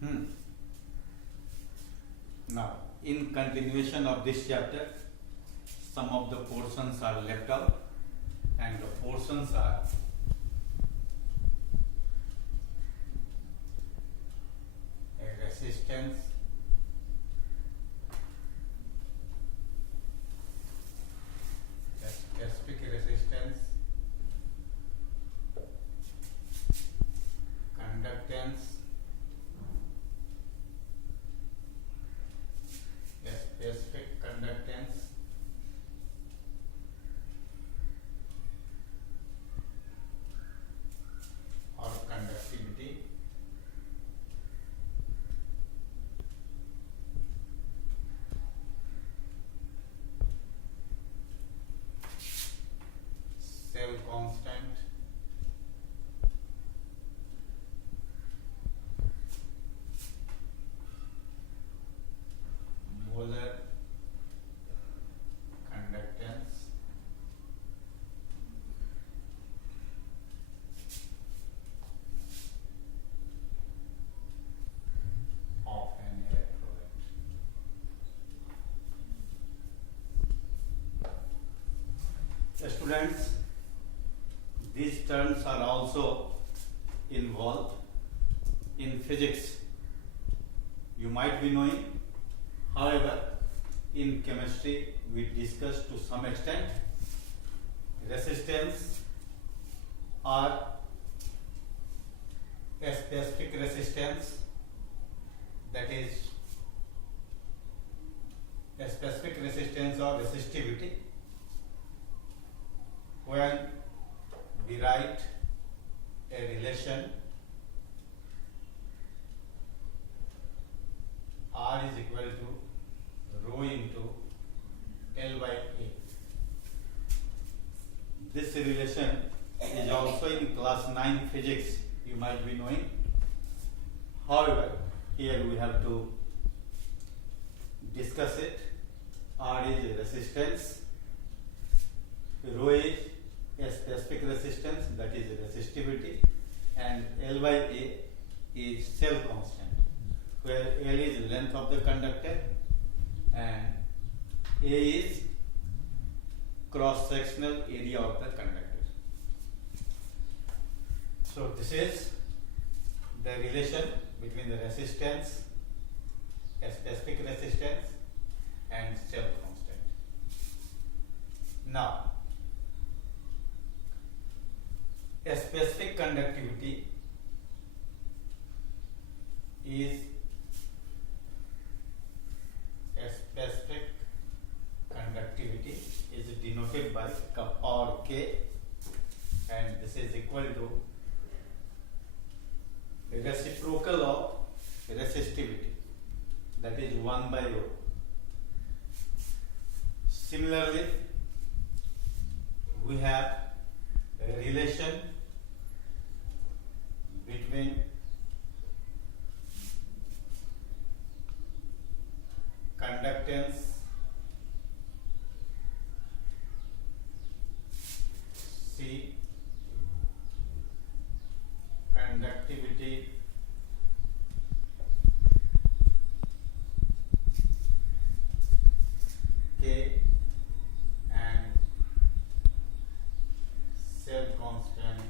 Hmm. Now, in continuation of this chapter, some of the portions are left out, and the portions are a resistance, a specific resistance, conductance, a specific conductance, or conductivity, cell constant, molar conductance, of an electrolyte. Students, these terms are also involved in physics. You might be knowing. However, in chemistry, we discussed to some extent resistance or a specific resistance, that is a specific resistance or resistivity, when we write a relation R is equal to rho into L by A. This relation is also in class 9 physics, you might be knowing. However, here we have to discuss it. R is resistance, rho is a specific resistance, that is resistivity, and L by A is cell constant, where L is length of the conductor and A is cross-sectional area of the conductor. So this is the relation between the resistance, a specific resistance, and cell constant. Now, a specific conductivity is denoted by power K, and this is equal to reciprocal of resistivity, that is 1 by rho. Similarly, we have a relation between conductance C, conductivity K, and cell constant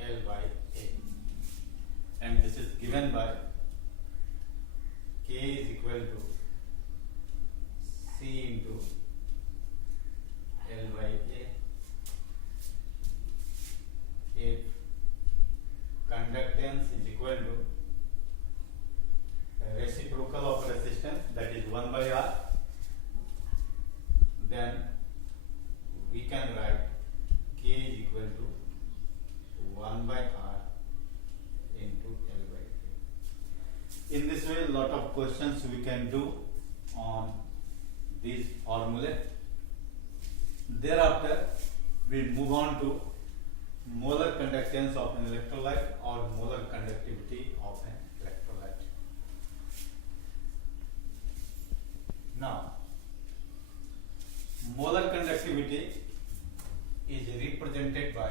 L by A, and this is given by K is equal to C into L by A. If conductance is equal to reciprocal of resistance, that is 1 by R, then we can write K is equal to 1 by R into L by A. In this way, a lot of questions we can do on these formulae. Thereafter, we move on to molar conductance of an electrolyte or molar conductivity of an electrolyte. Now, molar conductivity is represented by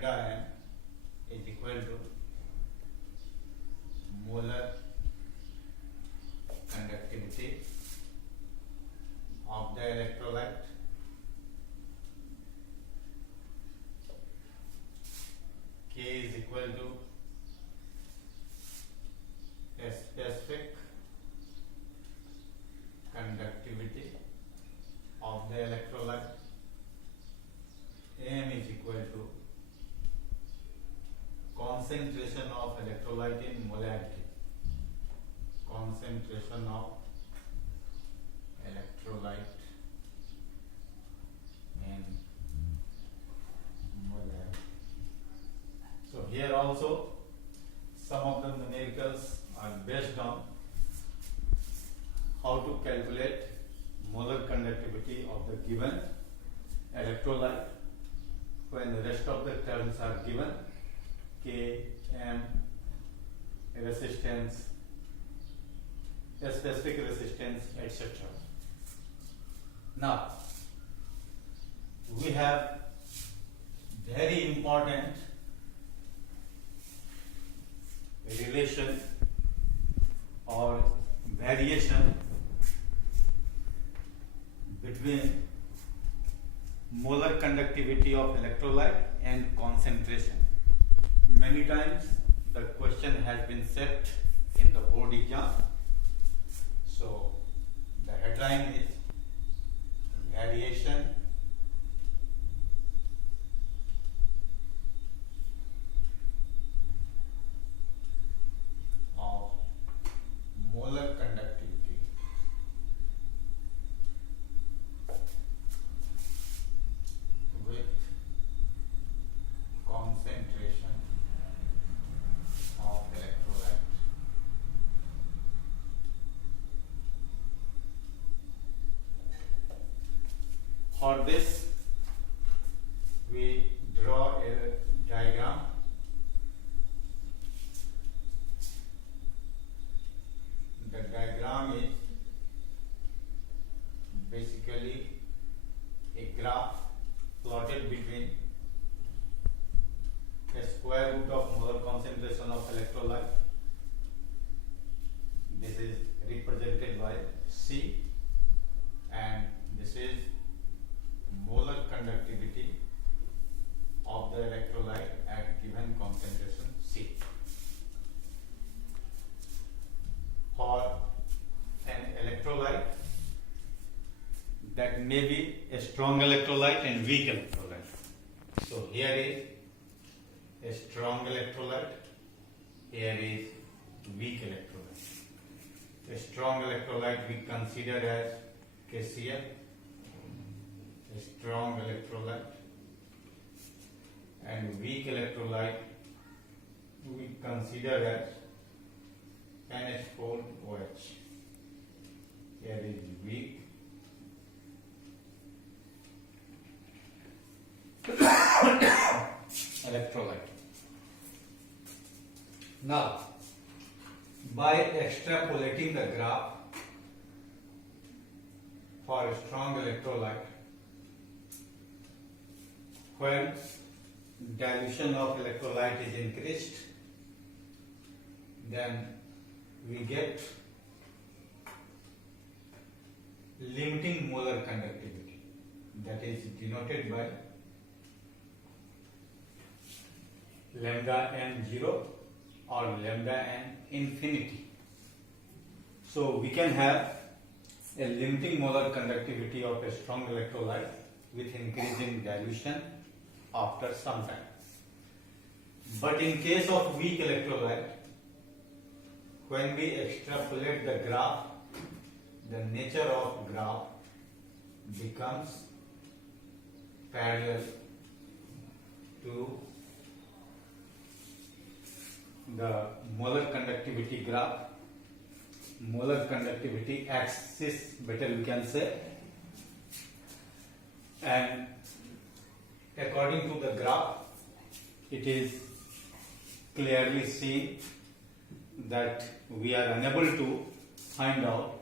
lambda n is equal to molar conductivity of the electrolyte K is equal to specific conductivity of the electrolyte. M is equal to concentration of electrolyte in molarity. Concentration of electrolyte in molarity. So here also some of the numericals are based on how to calculate molar conductivity of the given electrolyte when the rest of the terms are given, K, M, resistance, specific resistance, etc. Now we have very important relation or variation between molar conductivity of electrolyte and concentration. Many times the question has been set in the board exam. So the headline is variation of molar conductivity with concentration of electrolyte. For this, we draw a diagram. The diagram is basically a graph plotted between a square root of molar concentration of electrolyte. This is represented by C, and this is molar conductivity of the electrolyte at given concentration C. For an electrolyte that may be a strong electrolyte and weak electrolyte. So here is a strong electrolyte, here is weak electrolyte. A strong electrolyte we consider as KCl, a strong electrolyte, and weak electrolyte we consider as NH4OH. Here is weak electrolyte. Now, by extrapolating the graph for a strong electrolyte, when dilution of electrolyte is increased, then we get limiting molar conductivity, that is denoted by lambda n0 or lambda n infinity. So we can have a limiting molar conductivity of a strong electrolyte with increasing dilution after some time. But in case of weak electrolyte, when we extrapolate the graph, the nature of graph becomes parallel to the molar conductivity graph, molar conductivity axis, better we can say, and according to the graph, it is clearly seen that we are unable to find out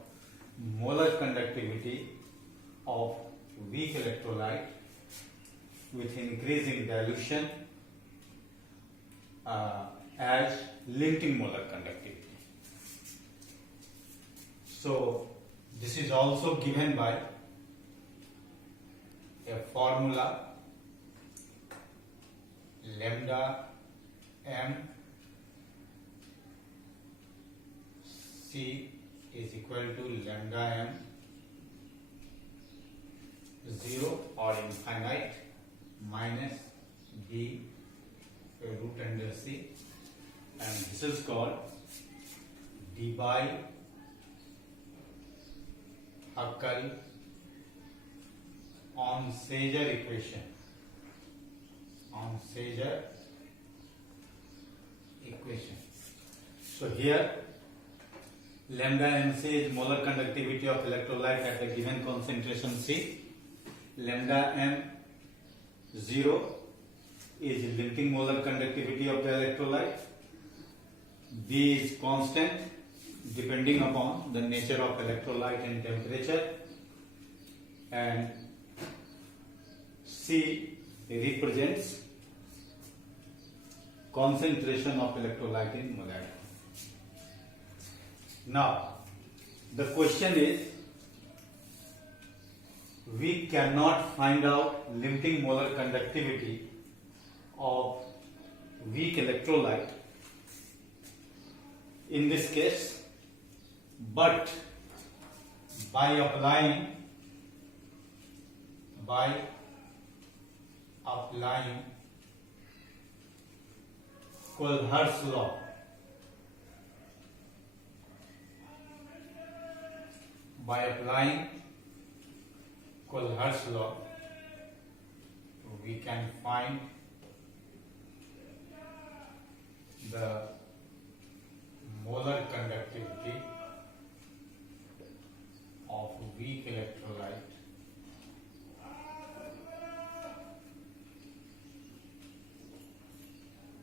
molar conductivity of weak electrolyte with increasing dilution as limiting molar conductivity. So this is also given by a formula lambda m C is equal to lambda m 0 or infinite minus b root under c, and this is called d by Huckel-Onsager equation. Onsager equation. So here lambda mc is molar conductivity of electrolyte at the given concentration C. Lambda m 0 is limiting molar conductivity of the electrolyte. B is constant depending upon the nature of electrolyte and temperature, and C represents concentration of electrolyte in molarity. Now the question is, we cannot find out limiting molar conductivity of weak electrolyte in this case, but by applying Kohl's law, we can find the molar conductivity of weak electrolyte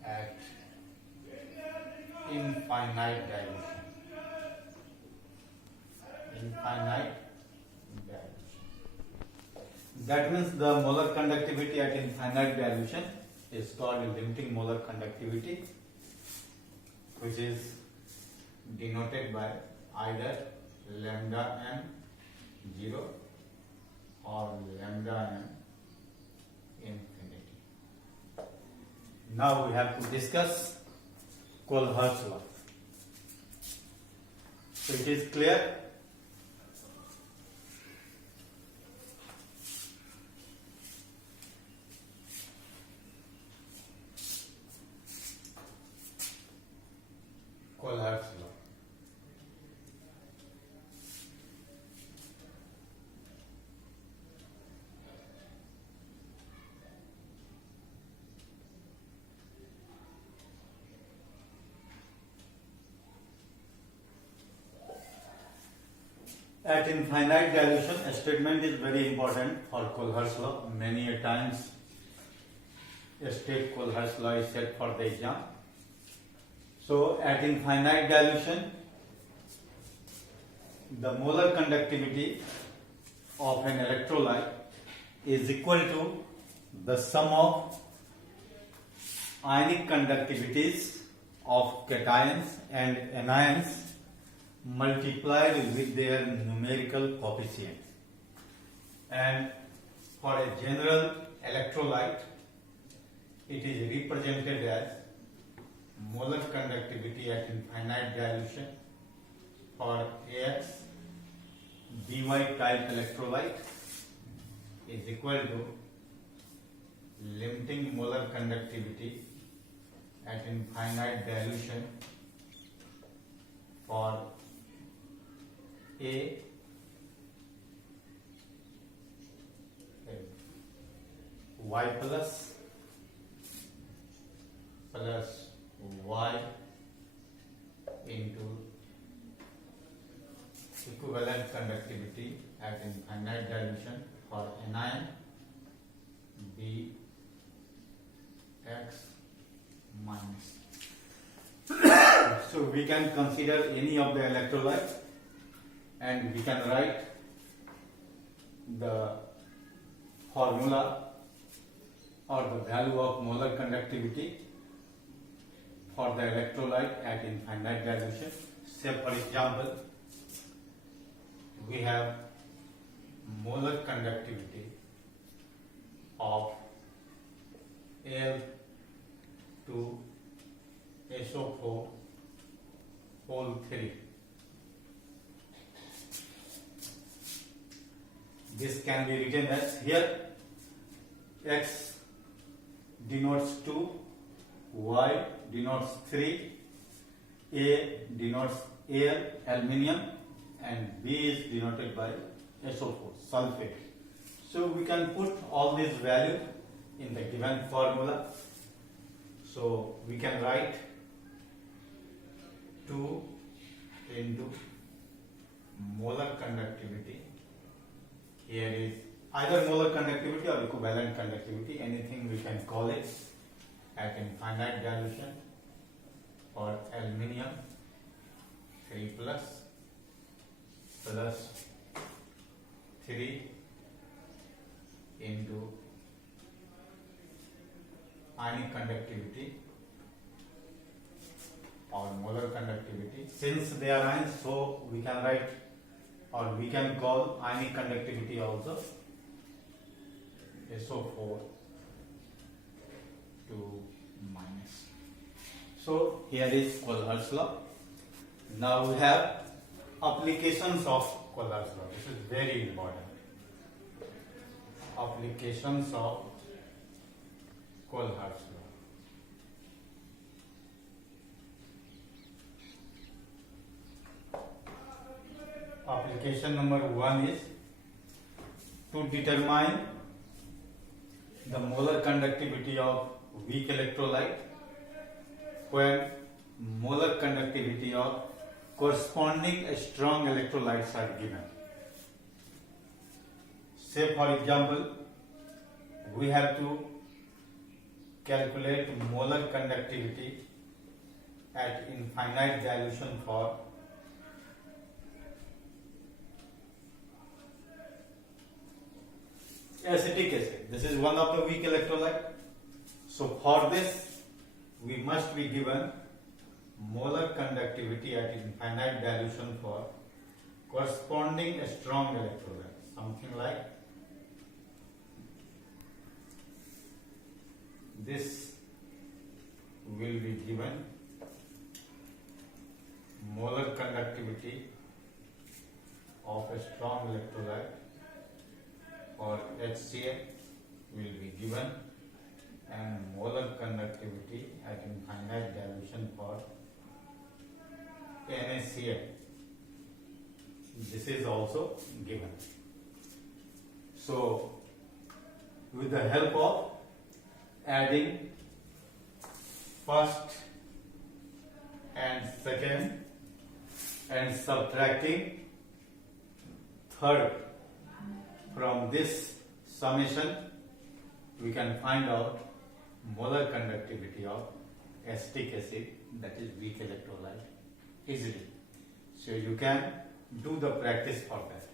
at infinite dilution. That means the molar conductivity at infinite dilution is called limiting molar conductivity, which is denoted by either lambda m 0 or lambda m infinity. Now we have to discuss Kohl's law. So it is clear. Kohl's law. At infinite dilution, a statement is very important for Kohl's law. Many a times a state Kohl's law is set for the exam. So at infinite dilution, the molar conductivity of an electrolyte is equal to the sum of ionic conductivities of cations and anions multiplied with their numerical coefficients. And for a general electrolyte, it is represented as molar conductivity at infinite dilution for AX dy type electrolyte is equal to limiting molar conductivity at infinite dilution for A y plus y into equivalent conductivity at infinite dilution for anion B x minus. So we can consider any of the electrolytes and we can write the formula or the value of molar conductivity for the electrolyte at infinite dilution. Say for example, we have molar conductivity of L to SO4 whole 3. This can be written as here X denotes 2, Y denotes 3, A denotes Al, aluminium, and B is denoted by SO4, sulfate. So we can put all these values in the given formula. So we can write 2 into molar conductivity. Here is either molar conductivity or equivalent conductivity, anything we can call it, at infinite dilution for aluminium 3 plus 3 into ionic conductivity or molar conductivity. Since they are ions, so we can write, or we can call ionic conductivity also SO4 2 minus. So here is Coulom's law. Now we have applications of Coulom's law. This is very important. Applications of Coulom's law. Application number 1 is to determine the molar conductivity of weak electrolyte when molar conductivity of corresponding strong electrolytes are given. Say for example, we have to calculate molar conductivity at infinite dilution for acetic acid. This is one of the weak electrolyte. So for this, we must be given molar conductivity at infinite dilution for corresponding strong electrolyte. Something like this will be given molar conductivity of a strong electrolyte, or HCl will be given, and molar conductivity at infinite dilution for NaCl. This is also given. So with the help of adding first and second and subtracting third from this summation, we can find out molar conductivity of acetic acid, that is weak electrolyte, easily. So you can do the practice for that.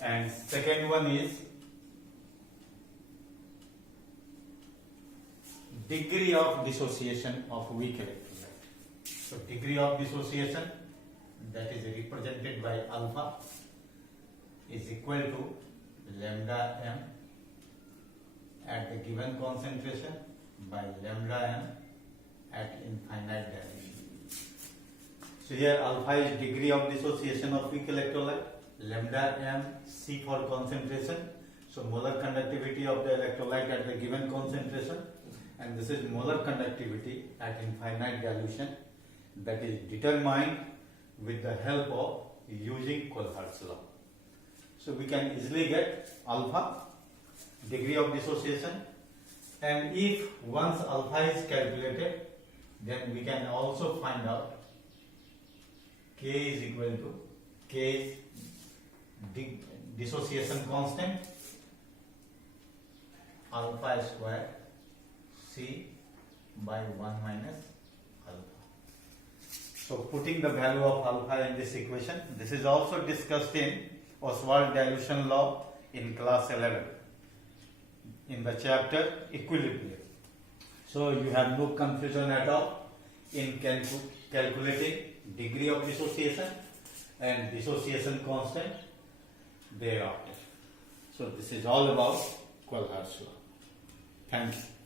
And second one is degree of dissociation of weak electrolyte. So degree of dissociation, that is represented by alpha, is equal to lambda m at the given concentration by lambda m at infinite dilution. So here alpha is degree of dissociation of weak electrolyte, lambda m C for concentration, so molar conductivity of the electrolyte at the given concentration, and this is molar conductivity at infinite dilution, that is determined with the help of using Coulom's law. So we can easily get alpha, degree of dissociation, and if once alpha is calculated, then we can also find out K is equal to K is dissociation constant alpha square C by 1 minus alpha. So putting the value of alpha in this equation, this is also discussed in Oswald dilution law in class 11 in the chapter equilibrium. So you have no confusion at all. in calculating degree of dissociation and dissociation constant thereafter. So this is all about Kohlhaas law. Thank you.